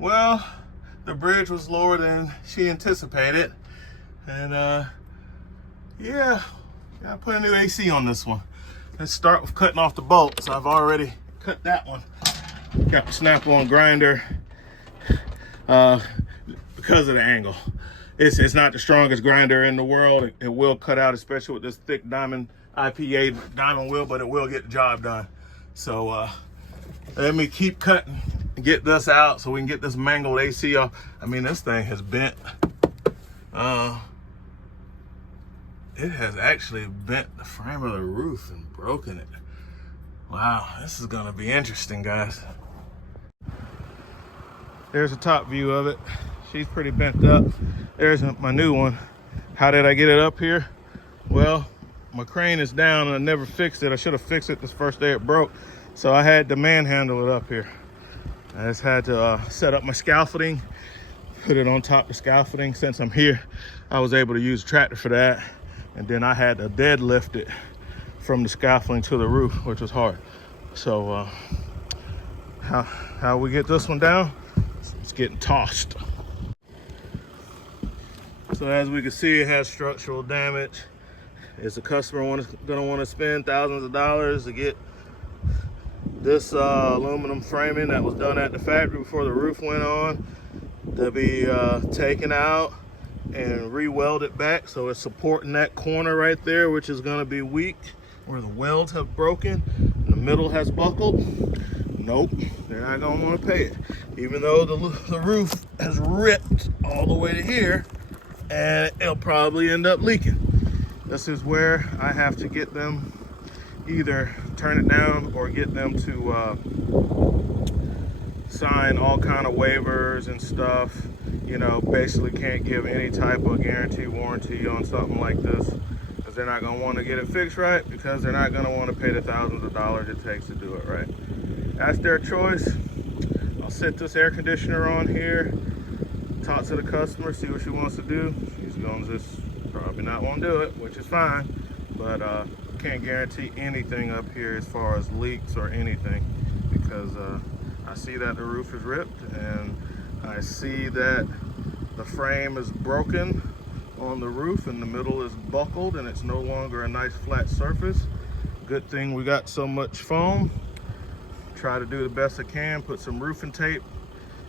Well, the bridge was lower than she anticipated, and yeah, gotta put a new AC on this one. Let's start with cutting off the bolts. I've already cut that one. Got the snap-on grinder because of the angle. It's not the strongest grinder in the world. It will cut out, especially with this thick diamond IPA diamond wheel, but it will get the job done. So let me keep cutting and get this out so we can get this mangled AC off. I mean, this thing has bent. It has actually bent the frame of the roof and broken it. Wow, this is gonna be interesting, guys. There's a top view of it. She's pretty bent up. There's my new one. How did I get it up here? Well, my crane is down and I never fixed it. I should have fixed it this first day it broke. So I had to manhandle it up here. I just had to set up my scaffolding, put it on top of the scaffolding. Since I'm here, I was able to use a tractor for that. And then I had to deadlift it from the scaffolding to the roof, which was hard. So how we get this one down? It's getting tossed. So as we can see, it has structural damage. Is the customer gonna want to spend thousands of dollars to get this aluminum framing that was done at the factory before the roof went on to be taken out and re-welded back, so it's supporting that corner right there, which is going to be weak, where the welds have broken and the middle has buckled? Nope, they're not going to want to pay it, even though the roof has ripped all the way to here, and it'll probably end up leaking. This is where I have to get them, either turn it down or get them to sign all kind of waivers and stuff. You know, basically can't give any type of guarantee warranty on something like this, because they're not going to want to get it fixed right, because they're not going to want to pay the thousands of dollars it takes to do it right. That's their choice. I'll set this air conditioner on here, talk to the customer, see what she wants to do. She's going to just probably not want to do it, which is fine, but can't guarantee anything up here as far as leaks or anything, because I see that the roof is ripped, and I see that the frame is broken on the roof and the middle is buckled and it's no longer a nice flat surface. Good thing we got so much foam. Try to do the best I can, put some roofing tape,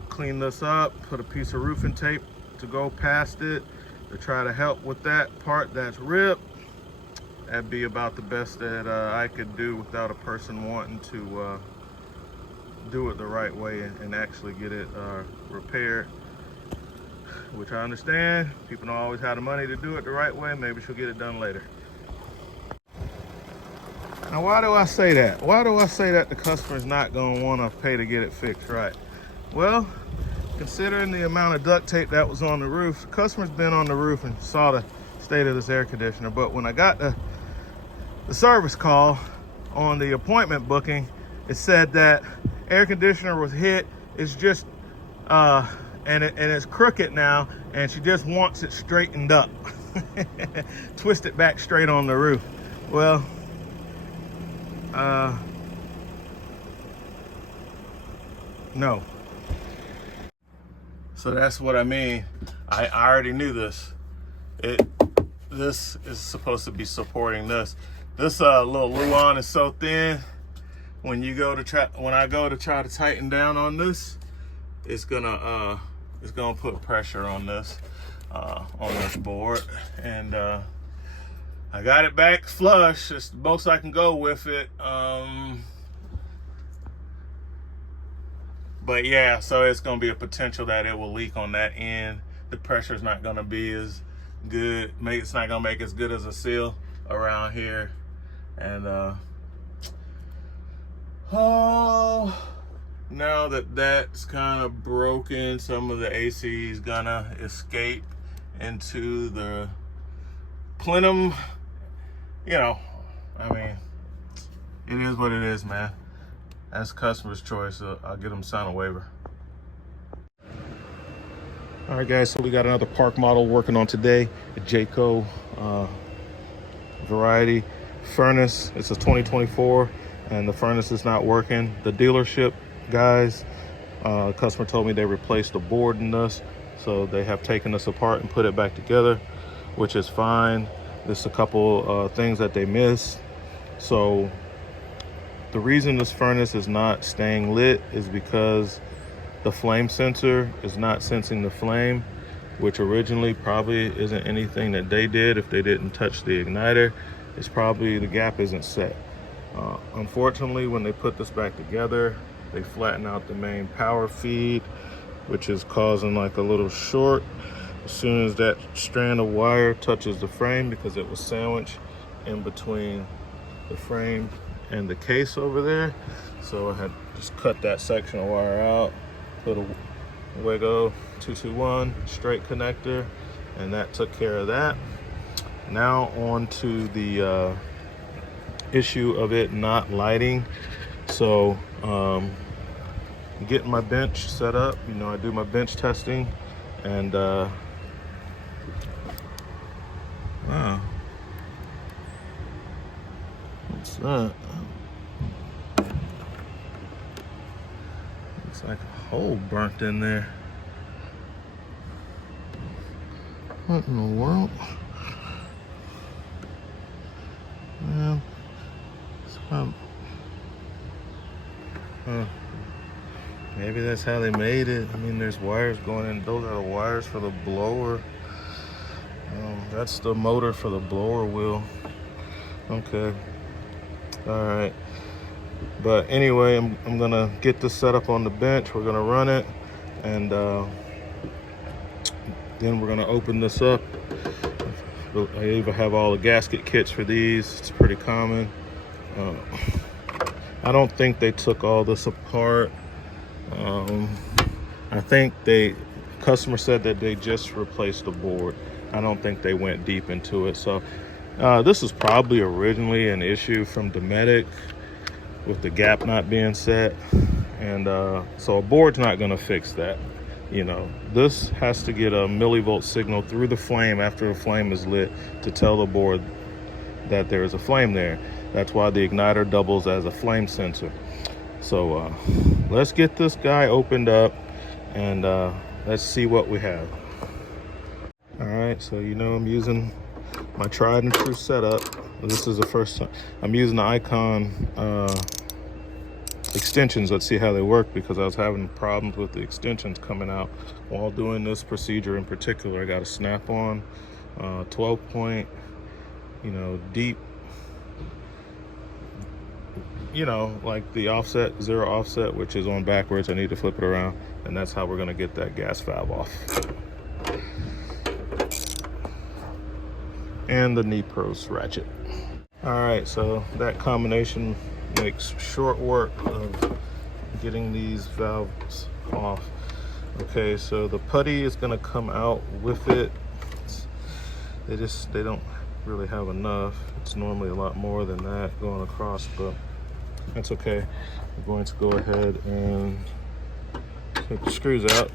clean this up, put a piece of roofing tape to go past it to try to help with that part that's ripped. That'd be about the best that I could do without a person wanting to do it the right way and actually get it repaired, which I understand. People don't always have the money to do it the right way. Maybe she'll get it done later. Now, why do I say that? Why do I say that the customer's not going to want to pay to get it fixed right? Well, considering the amount of duct tape that was on the roof, the customer's been on the roof and saw the state of this air conditioner. But when I got the service call on the appointment booking, it said that air conditioner was hit. It's just and it's crooked now, and she just wants it straightened up. Twist it back straight on the roof. Well, no. So that's what I mean. I already knew this. This is supposed to be supporting this. This little Luan is so thin. When I go to try to tighten down on this, it's gonna put pressure on this board, and I got it back flush. It's the most I can go with it. But yeah, so it's gonna be a potential that it will leak on that end. The pressure is not gonna be as good. It's not gonna make as good as a seal around here, and oh, now that that's kind of broken, some of the AC is gonna escape into the plenum, you know, I mean, it is what it is, man. That's customer's choice. I'll get them sign a waiver. All right, guys, so we got another park model working on today, a Jayco variety furnace. It's a 2024, and the furnace is not working. The dealership guys, customer told me they replaced the board in this, so they have taken this apart and put it back together, which is fine. There's a couple things that they missed. So the reason this furnace is not staying lit is because the flame sensor is not sensing the flame, which originally probably isn't anything that they did if they didn't touch the igniter. It's probably the gap isn't set. Unfortunately, when they put this back together, they flatten out the main power feed, which is causing like a little short as soon as that strand of wire touches the frame, because it was sandwiched in between the frame and the case over there. So I had just cut that section of wire out, put a Wago 221 straight connector, and that took care of that. Now on to the issue of it not lighting. So getting my bench set up, you know, I do my bench testing, and wow, what's that? Looks like a hole burnt in there. What in the world? Well, it's about, maybe that's how they made it. I mean, there's wires going in. Those are the wires for the blower. That's the motor for the blower wheel. Okay. All right. But anyway, I'm gonna get this set up on the bench. We're gonna run it, and then we're gonna open this up. I even have all the gasket kits for these. It's pretty common. I don't think they took all this apart. I think customer said that they just replaced the board. I don't think they went deep into it. So this is probably originally an issue from Dometic with the gap not being set. And so a board's not gonna fix that. You know, this has to get a millivolt signal through the flame after the flame is lit to tell the board that there is a flame there. That's why the igniter doubles as a flame sensor. So let's get this guy opened up, and let's see what we have. All right, so you know I'm using my tried and true setup. This is the first time I'm using the Icon extensions. Let's see how they work, because I was having problems with the extensions coming out while doing this procedure. In particular, I got a Snap-on 12-point, you know, deep, you know, like the offset, zero offset, which is on backwards. I need to flip it around, and that's how we're gonna get that gas valve off. And the Nipros ratchet. All right, so that combination makes short work of getting these valves off. Okay, so the putty is gonna come out with it. They don't really have enough. It's normally a lot more than that going across, but that's okay. I'm going to go ahead and take the screws out.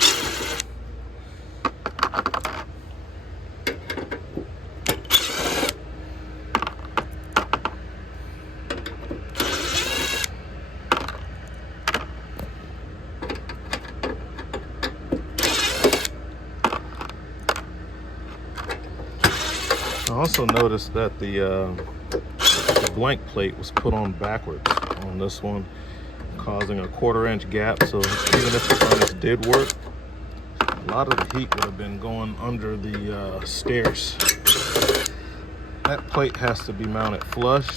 I also noticed that the blank plate was put on backwards on this one, causing a 1/4 inch gap. So even if the furnace did work, a lot of the heat would have been going under the stairs. That plate has to be mounted flush.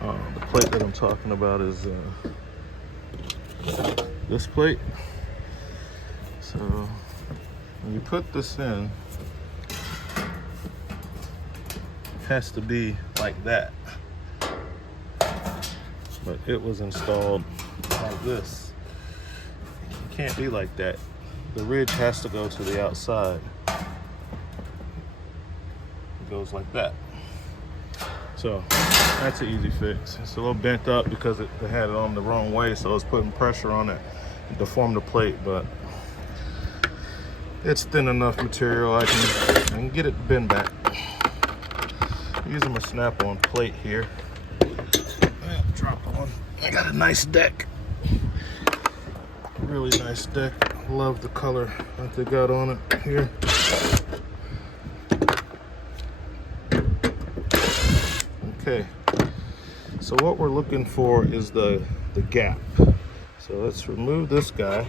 The plate that I'm talking about is this plate. So when you put this in, has to be like that, but it was installed like this. It can't be like that. The ridge has to go to the outside. It goes like that. So that's an easy fix. It's a little bent up because they had it on the wrong way, so it's putting pressure on it to deform the plate, but it's thin enough material I can get it bent back. Using my Snap-on plate here. Drop one. I got a nice deck. Really nice deck. Love the color that they got on it here. Okay, so what we're looking for is the gap. So let's remove this guy.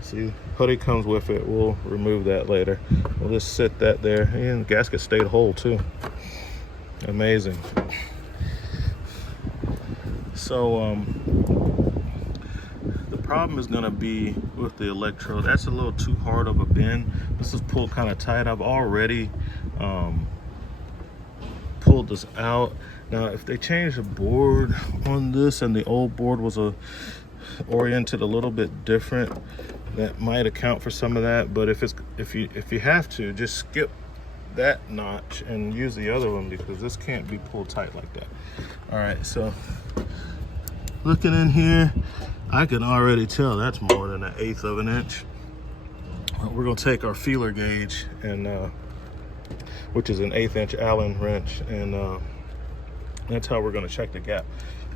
See, putty comes with it. We'll remove that later. We'll just sit that there. And the gasket stayed whole too. Amazing. So the problem is gonna be with the electrode. That's a little too hard of a bend. This is pulled kind of tight. I've already pulled this out. Now, if they change the board on this and the old board was oriented a little bit different, that might account for some of that. But if you have to, just skip that notch and use the other one, because this can't be pulled tight like that. All right, so looking in here, I can already tell that's more than 1/8 of an inch. We're gonna take our feeler gauge, and which is an 1/8 inch Allen wrench, and that's how we're gonna check the gap.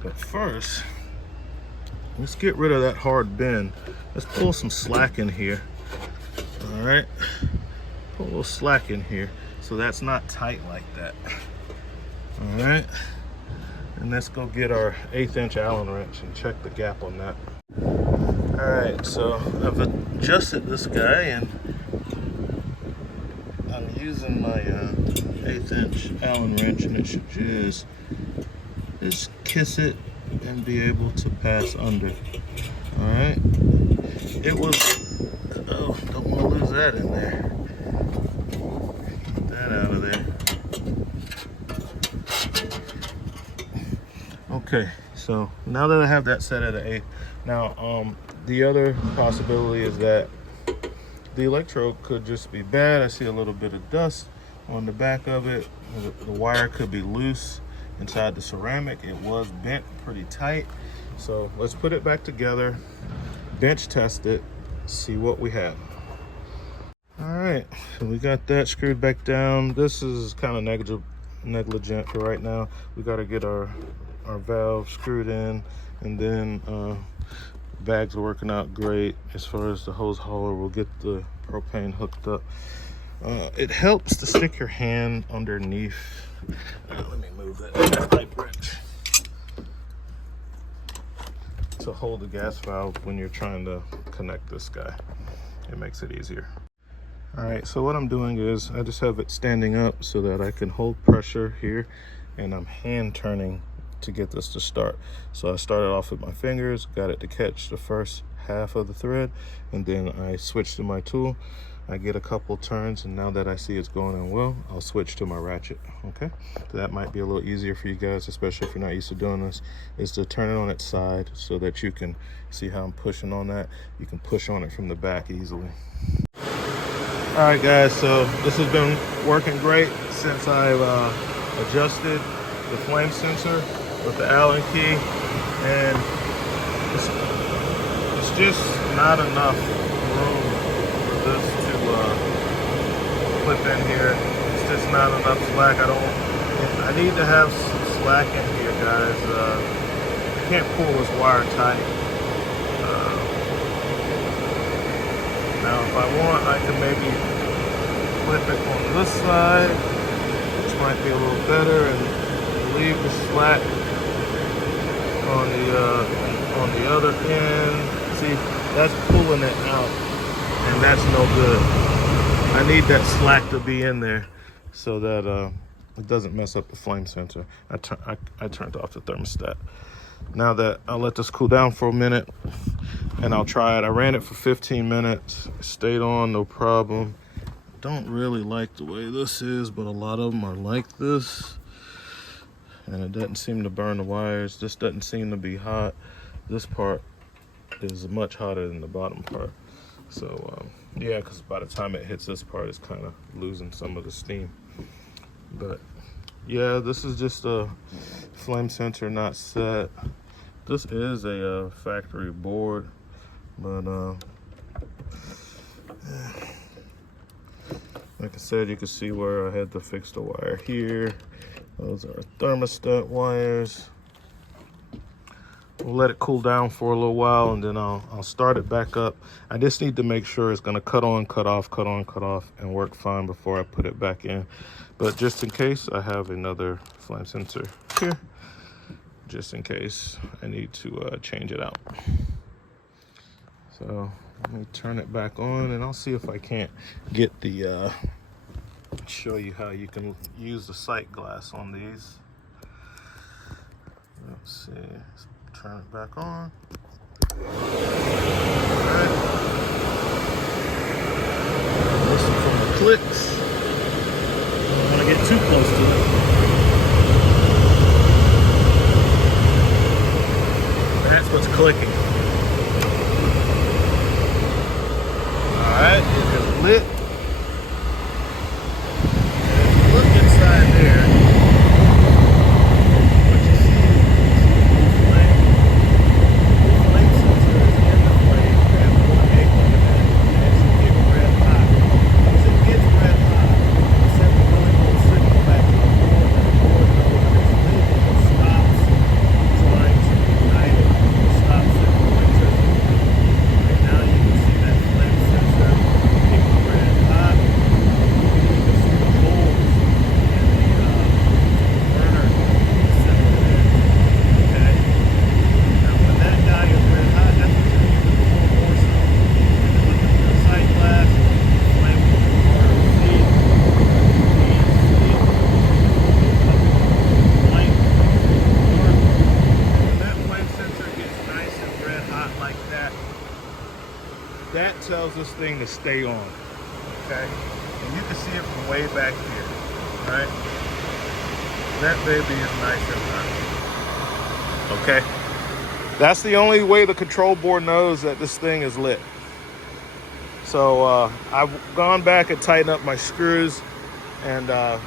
But first, let's get rid of that hard bend. Let's pull some slack in here. All right, pull a little slack in here so that's not tight like that. All right, and let's go get our 1/8 inch Allen wrench and check the gap on that. All right, so I've adjusted this guy, and I'm using my 1/8 inch Allen wrench, and it should just kiss it and be able to pass under. All right, it was, oh, don't want to lose that in there. Get that out of there. Okay, so now that I have that set at an 1/8, now the other possibility is that the electrode could just be bad. I see a little bit of dust on the back of it. The wire could be loose inside the ceramic. It was bent pretty tight. So let's put it back together, bench test it, see what we have. All right, so we got that screwed back down. This is kind of negligent for right now. We got to get our valve screwed in, and then bags are working out great. As far as the hose hauler, we'll get the propane hooked up. It helps to stick your hand underneath. Let me move that pipe wrench to hold the gas valve when you're trying to connect this guy. It makes it easier. All right, so what I'm doing is I just have it standing up so that I can hold pressure here, and I'm hand turning to get this to start. So I started off with my fingers, got it to catch the first half of the thread, and then I switched to my tool. I get a couple turns, and now that I see it's going in well, I'll switch to my ratchet. Okay, so that might be a little easier for you guys, especially if you're not used to doing this, is to turn it on its side so that you can see how I'm pushing on that. You can push on it from the back easily. All right guys, so this has been working great since I've adjusted the flame sensor with the Allen key, and it's just not enough room for this to clip in here. It's just not enough slack. I need to have some slack in here, guys. I can't pull this wire tight. Now if I want, I can maybe clip it on this side, which might be a little better, and leave the slack on the other end. See, that's pulling it out, and that's no good. I need that slack to be in there so that it doesn't mess up the flame sensor. I turned off the thermostat. Now that I'll let this cool down for a minute, and I'll try it. I ran it for 15 minutes, stayed on, no problem. Don't really like the way this is, but a lot of them are like this, and it doesn't seem to burn the wires. This doesn't seem to be hot. This part is much hotter than the bottom part. So yeah, because by the time it hits this part, it's kind of losing some of the steam. But yeah, this is just a flame sensor not set. This is a factory board, but like I said, you can see where I had to fix the wire here. Those are thermostat wires. We'll let it cool down for a little while, and then I'll start it back up. I just need to make sure it's gonna cut on, cut off, cut on, cut off, and work fine before I put it back in. But just in case, I have another flame sensor here, just in case I need to change it out. So let me turn it back on, and I'll see if I can't get the, show you how you can use the sight glass on these. Let's see, let's turn it back on. All right. Listen for the clicks. Don't want to get too close to it. That's what's clicking. All right, it is lit. Look inside there. That tells this thing to stay on, okay? And you can see it from way back here, right? That baby is nice and hot, okay? That's the only way the control board knows that this thing is lit. So I've gone back and tightened up my screws, and I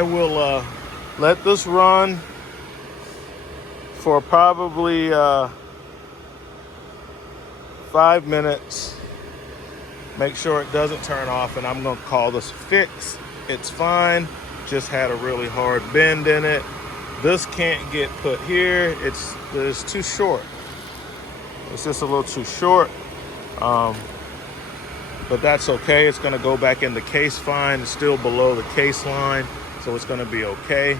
will let this run for probably 5 minutes. Make sure it doesn't turn off, and I'm gonna call this a fix. It's fine, just had a really hard bend in it. This can't get put here. It's too short. It's just a little too short. But that's okay. It's gonna go back in the case fine. It's still below the case line, so it's gonna be okay.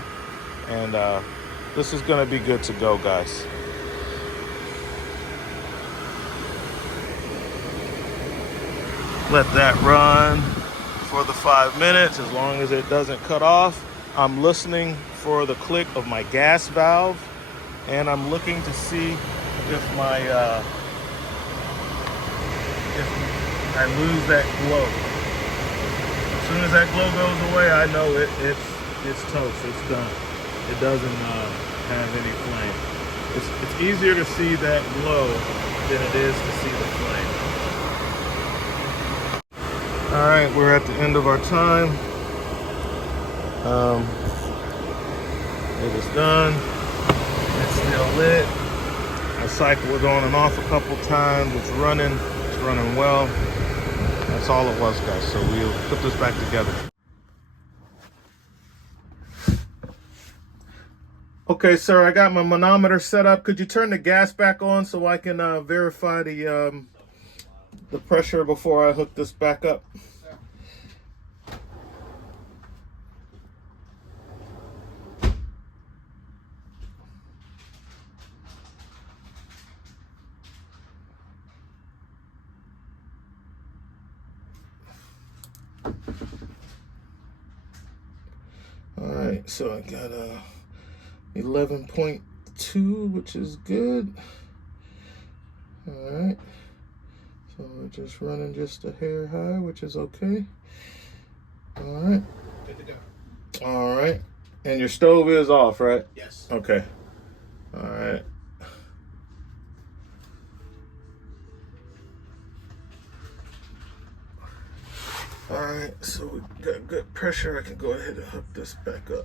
And this is gonna be good to go, guys. Let that run for the 5 minutes, as long as it doesn't cut off. I'm listening for the click of my gas valve, and I'm looking to see if I lose that glow. As soon as that glow goes away, I know it's toast, it's done. It doesn't have any flame. It's easier to see that glow than it is to see the flame. All right, we're at the end of our time. It is done. It's still lit. I cycled it on and off a couple times. It's running well. That's all it was, guys. So we'll put this back together. Okay, sir, I got my manometer set up. Could you turn the gas back on so I can verify the pressure before I hook this back up? All right, so I got 11.2, which is good. All right, so we're just running just a hair high, which is okay. All right. Good to go. All right, and your stove is off, right? Yes. Okay. All right. All right, so we got good pressure. I can go ahead and hook this back up.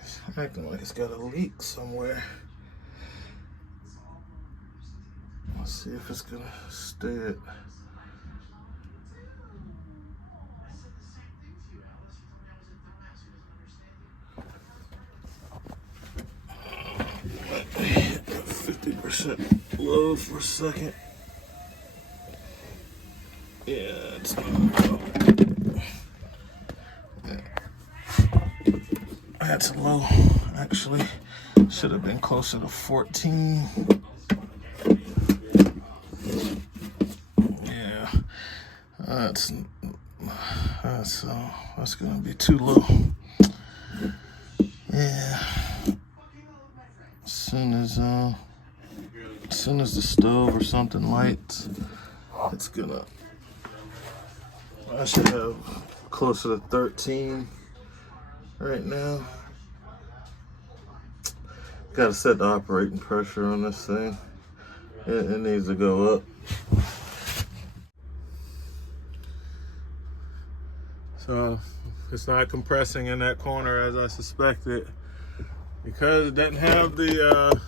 It's acting like it's got a leak somewhere. Let's see if it's gonna stay it. Hit that 50% low for a second. Yeah, it's not. That's low. Actually, should have been closer to 14. Yeah, that's gonna be too low. Yeah. As soon as the stove or something lights, it's gonna. I should have closer to 13 right now. Gotta set the operating pressure on this thing. It needs to go up. So it's not compressing in that corner as I suspected, because it doesn't have the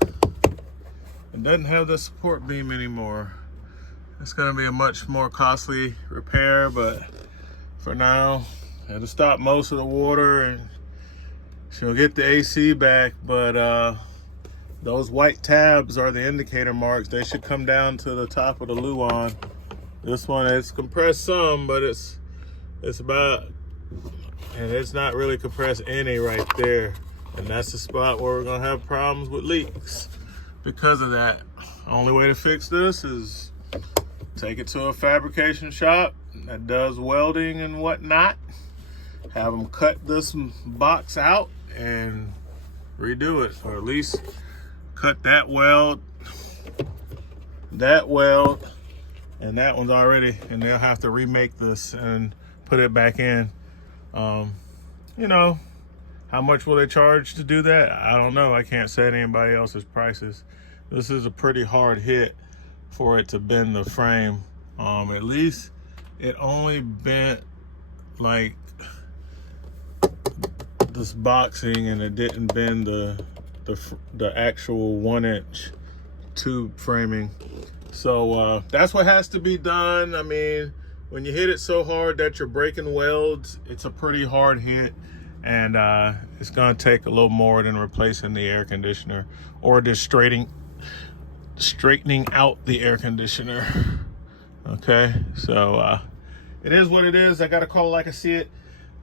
support beam anymore. It's gonna be a much more costly repair, but for now, it'll stop most of the water and she'll get the AC back. But those white tabs are the indicator marks. They should come down to the top of the Luan. This one, it's compressed some, but it's about, and it's not really compressed any right there. And that's the spot where we're gonna have problems with leaks because of that. Only way to fix this is take it to a fabrication shop that does welding and whatnot. Have them cut this box out and redo it, or at least cut that weld, and that one's already, and they'll have to remake this and put it back in. You know, how much will they charge to do that? I don't know. I can't set anybody else's prices. This is a pretty hard hit for it to bend the frame. At least it only bent like this boxing, and it didn't bend the actual 1-inch tube framing. So that's what has to be done. I mean, when you hit it so hard that you're breaking welds, it's a pretty hard hit, and it's gonna take a little more than replacing the air conditioner or just straightening out the air conditioner. Okay, so it is what it is. I gotta call it like I see it.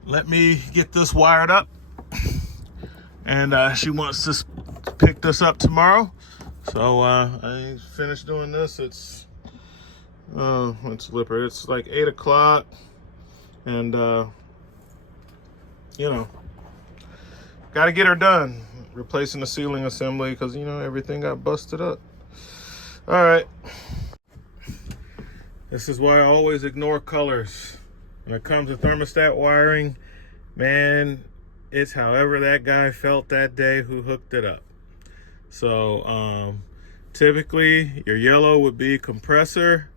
Let me get this wired up, and she wants to pick this up tomorrow. So I finished doing this. It's Lippert. It's like 8 o'clock, and you know, gotta get her done. Replacing the ceiling assembly because, you know, everything got busted up. All right. This is why I always ignore colors. When it comes to thermostat wiring, man, it's however that guy felt that day who hooked it up. So typically your yellow would be compressor,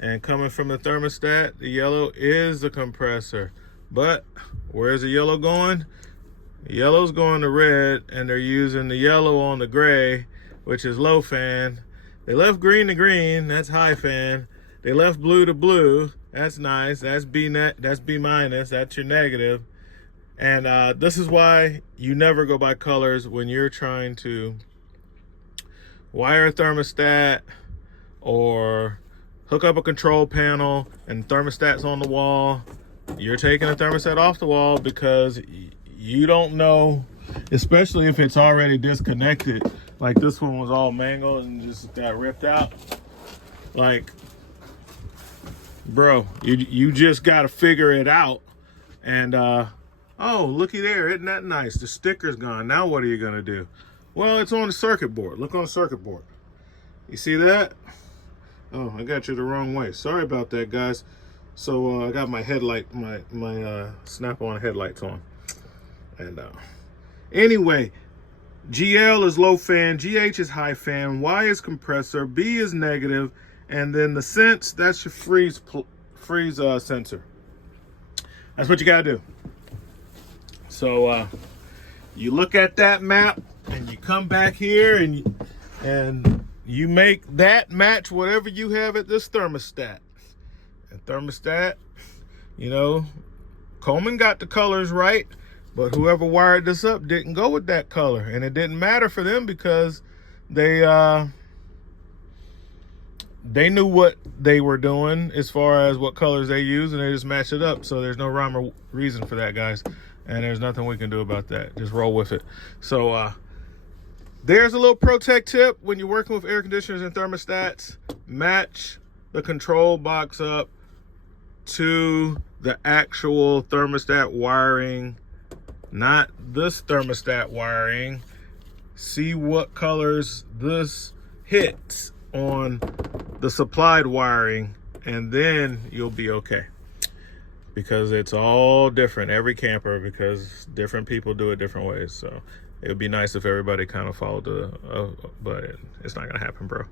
and coming from the thermostat, the yellow is the compressor. But where's the yellow going? The yellow's going to red, and they're using the yellow on the gray, which is low fan. They left green to green, that's high fan. They left blue to blue, that's nice. That's B net, that's B minus, that's your negative. And this is why you never go by colors when you're trying to wire a thermostat or hook up a control panel and thermostat's on the wall. You're taking a thermostat off the wall because you don't know, especially if it's already disconnected. Like this one was all mangled and just got ripped out. Like, bro, you just got to figure it out. And oh, looky there, isn't that nice? The sticker's gone. Now what are you gonna do? Well, it's on the circuit board. Look on the circuit board. You see that? Oh, I got you the wrong way. Sorry about that, guys. So I got my headlight, my snap-on headlights on. And anyway, GL is low fan, GH is high fan, Y is compressor, B is negative, and then the sense, that's your freeze sensor. That's what you gotta do. So you look at that map, and you come back here, and you make that match whatever you have at this thermostat. And thermostat, you know, Coleman got the colors right, but whoever wired this up didn't go with that color, and it didn't matter for them because they knew what they were doing as far as what colors they use, and they just matched it up. So there's no rhyme or reason for that, guys, and there's nothing we can do about that. Just roll with it. So there's a little pro tech tip when you're working with air conditioners and thermostats: match the control box up to the actual thermostat wiring, not this thermostat wiring. See what colors this hits on the supplied wiring, and then you'll be okay. Because it's all different, every camper, because different people do it different ways. So it would be nice if everybody kind of followed but it's not gonna happen, bro.